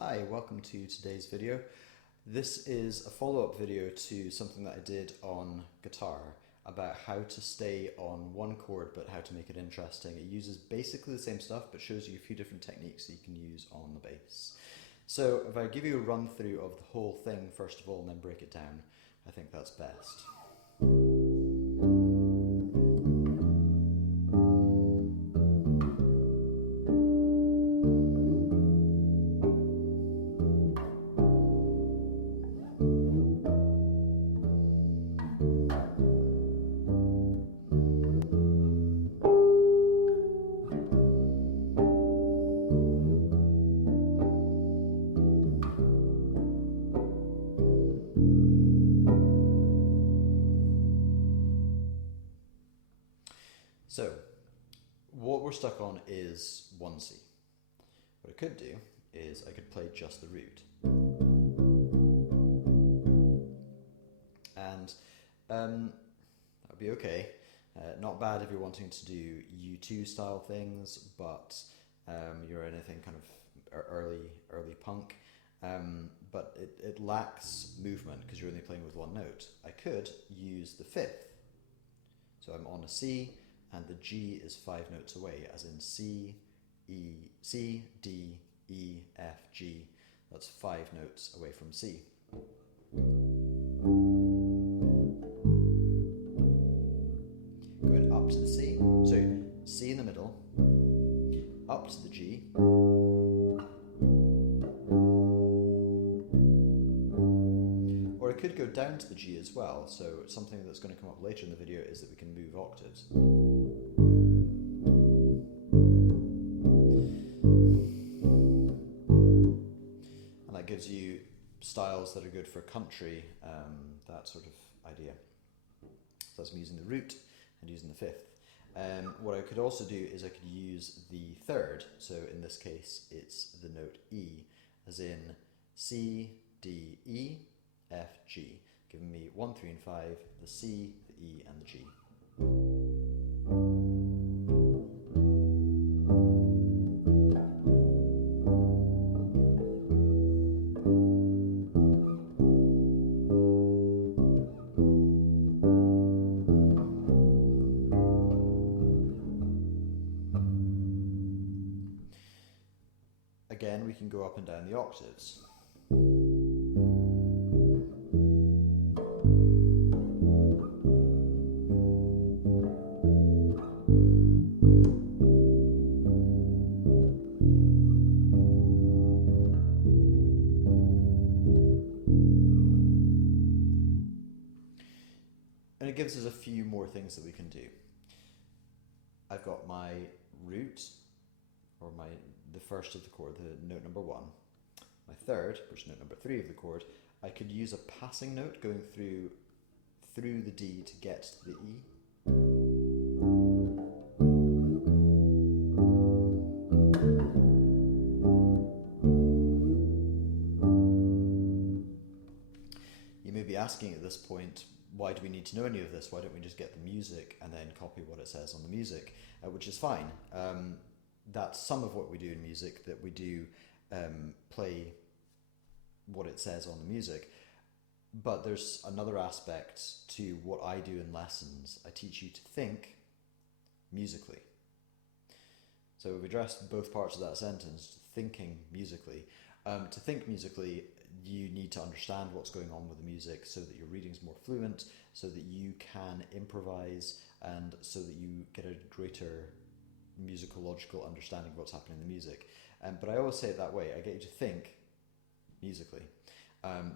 Hi, welcome to today's video. This is a follow-up video to something that I did on guitar about how to stay on one chord but how to make it interesting. It uses basically the same stuff but shows you a few different techniques that you can use on the bass. So if I give you a run through of the whole thing first of all and then break it down, I think that's best. So, what we're stuck on is 1C. What I could do is I could play just the root. And that would be okay. Not bad if you're wanting to do U2 style things, but you're anything kind of early punk. But it lacks movement because you're only playing with one note. I could use the fifth. So I'm on a C, and the G is 5 notes away, as in C, D, E, F, G. That's 5 notes away from C. Going up to the C, so C in the middle, up to the G, or it could go down to the G as well. So something that's going to come up later in the video is that we can move octaves. Gives you styles that are good for country, that sort of idea. So that's me using the root and using the fifth. What I could also do is I could use the third, so in this case it's the note E, as in C, D, E, F, G, giving me 1, 3 and 5, the C, the E and the G. Again, we can go up and down the octaves. And it gives us a few more things that we can do. I've got my root, or the first of the chord, the note number 1. My third, which is note number 3 of the chord, I could use a passing note going through the D to get to the E. You may be asking at this point, why do we need to know any of this? Why don't we just get the music and then copy what it says on the music, which is fine. That's some of what we do in music, that we do play what it says on the music. But there's another aspect to what I do in lessons. I teach you to think musically. So we've addressed both parts of that sentence, thinking musically. To think musically, you need to understand what's going on with the music so that your reading's more fluent, so that you can improvise, and so that you get a greater musicological understanding of what's happening in the music. But I always say it that way. I get you to think musically,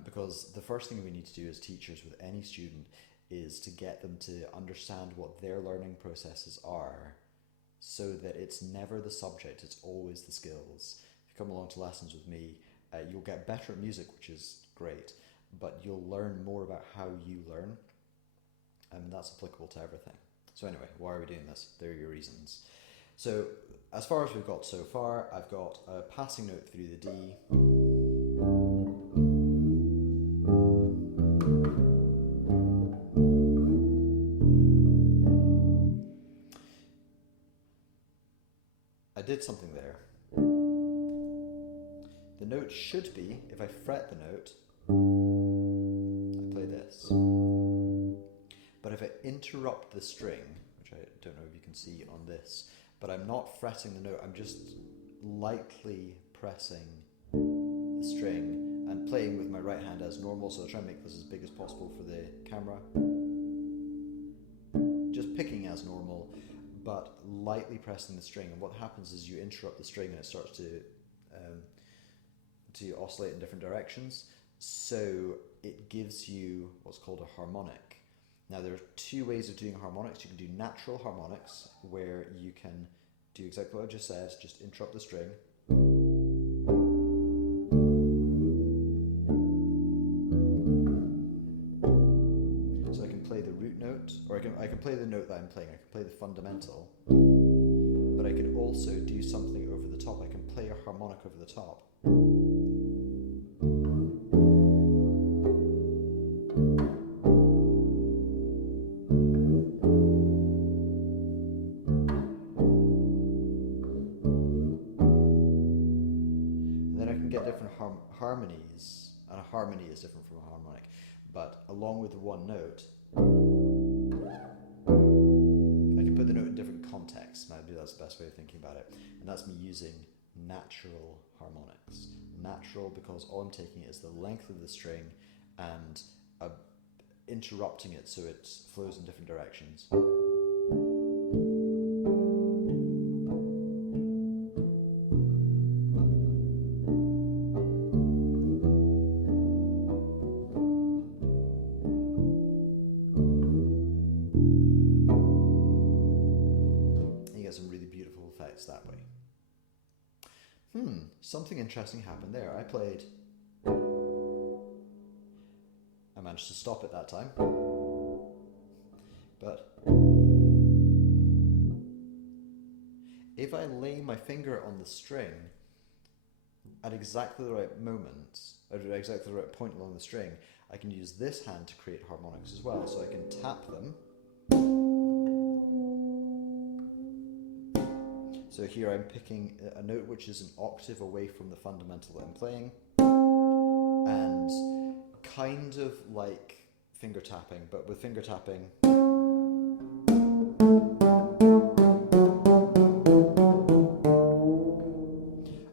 because the first thing we need to do as teachers with any student is to get them to understand what their learning processes are, so that it's never the subject, it's always the skills. If you come along to lessons with me, you'll get better at music, which is great, but you'll learn more about how you learn, and that's applicable to everything. So anyway, why are we doing this? There are your reasons. So, as far as we've got so far, I've got a passing note through the D. I did something there. The note should be, if I fret the note, I play this. But if I interrupt the string, which I don't know if you can see on this, but I'm not fretting the note, I'm just lightly pressing the string and playing with my right hand as normal, so I'll try and make this as big as possible for the camera. Just picking as normal, but lightly pressing the string, and what happens is you interrupt the string and it starts to oscillate in different directions, so it gives you what's called a harmonic. Now there are two ways of doing harmonics. You can do natural harmonics, where you can do exactly what I just said, just interrupt the string. So I can play the root note, or I can play the note that I'm playing, I can play the fundamental, but I can also do something over the top. I can play a harmonic over the top. Harmonies, and a harmony is different from a harmonic, but along with the one note, I can put the note in different contexts. Maybe that's the best way of thinking about it, and that's me using natural harmonics. Natural because all I'm taking is the length of the string and interrupting it so it flows in different directions. That way. Something interesting happened there. I managed to stop it that time, but if I lay my finger on the string at exactly the right moment, at exactly the right point along the string, I can use this hand to create harmonics as well. So I can tap them. So here I'm picking a note which is an octave away from the fundamental that I'm playing, and kind of like finger tapping, but with finger tapping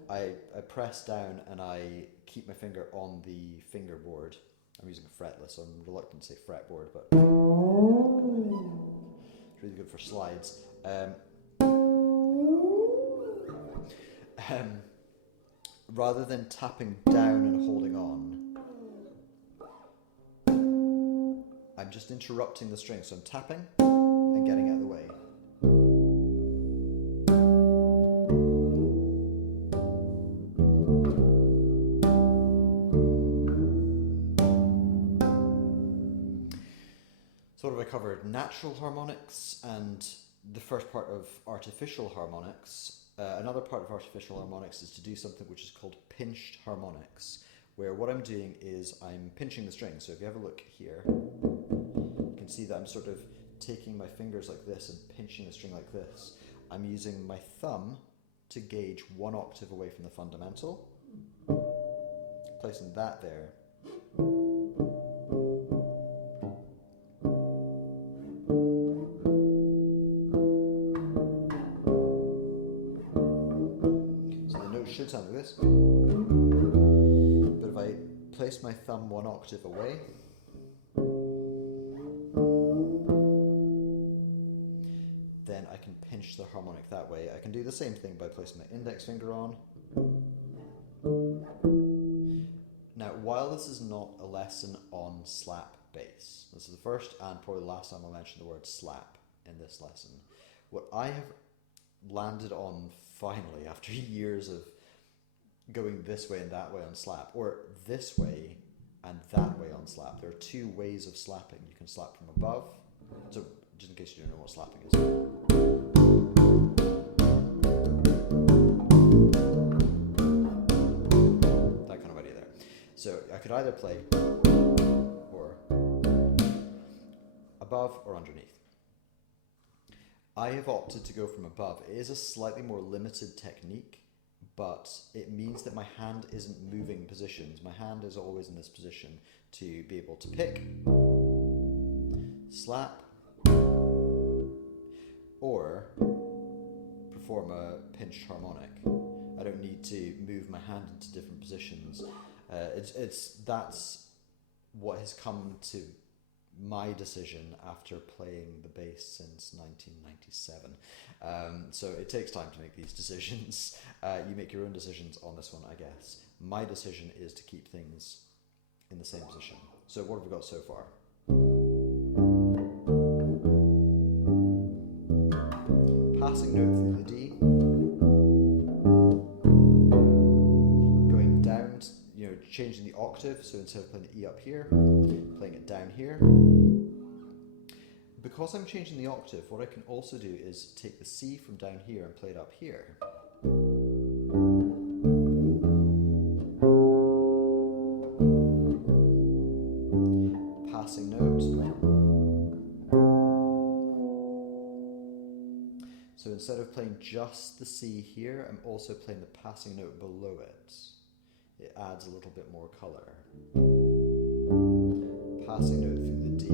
I press down and I keep my finger on the fingerboard. I'm using a fretless, so I'm reluctant to say fretboard, but it's really good for slides. Rather than tapping down and holding on, I'm just interrupting the string. So I'm tapping and getting out of the way. So what have I covered? Natural harmonics and the first part of artificial harmonics. Another part of artificial harmonics is to do something which is called pinched harmonics, where what I'm doing is I'm pinching the string. So if you have a look here, you can see that I'm sort of taking my fingers like this and pinching the string like this. I'm using my thumb to gauge one octave away from the fundamental, placing that there. Should sound like this, but if I place my thumb one octave away, then I can pinch the harmonic that way. I can do the same thing by placing my index finger on. Now, while this is not a lesson on slap bass, this is the first and probably the last time I'll mention the word slap in this lesson, what I have landed on finally after years of going this way and that way on slap, or this way and that way on slap. There are two ways of slapping. You can slap from above, so just in case you don't know what slapping is. That kind of idea there. So I could either play or above or underneath. I have opted to go from above. It is a slightly more limited technique, but it means that my hand isn't moving positions. My hand is always in this position to be able to pick, slap, or perform a pinched harmonic. I don't need to move my hand into different positions. That's what has come to my decision after playing the bass since 1997. So it takes time to make these decisions. You make your own decisions on this one, I guess. My decision is to keep things in the same position. So what have we got so far? Passing note through the D, going down, changing the octave, so instead of playing the E up here, playing it down here. Because I'm changing the octave, what I can also do is take the C from down here and play it up here. Passing note. So instead of playing just the C here, I'm also playing the passing note below it. It adds a little bit more colour. Passing note through the D.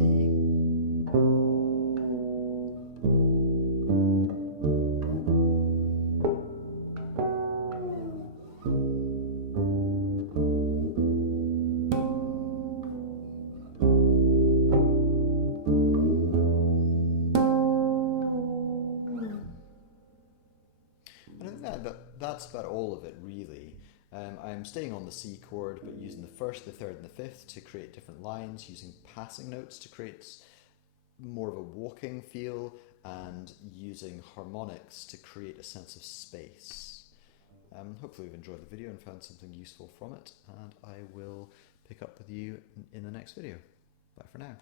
That's about all of it, really. I'm staying on the C chord, but using the first, the third, and the fifth to create different lines, using passing notes to create more of a walking feel, and using harmonics to create a sense of space. Hopefully you've enjoyed the video and found something useful from it, and I will pick up with you in the next video. Bye for now.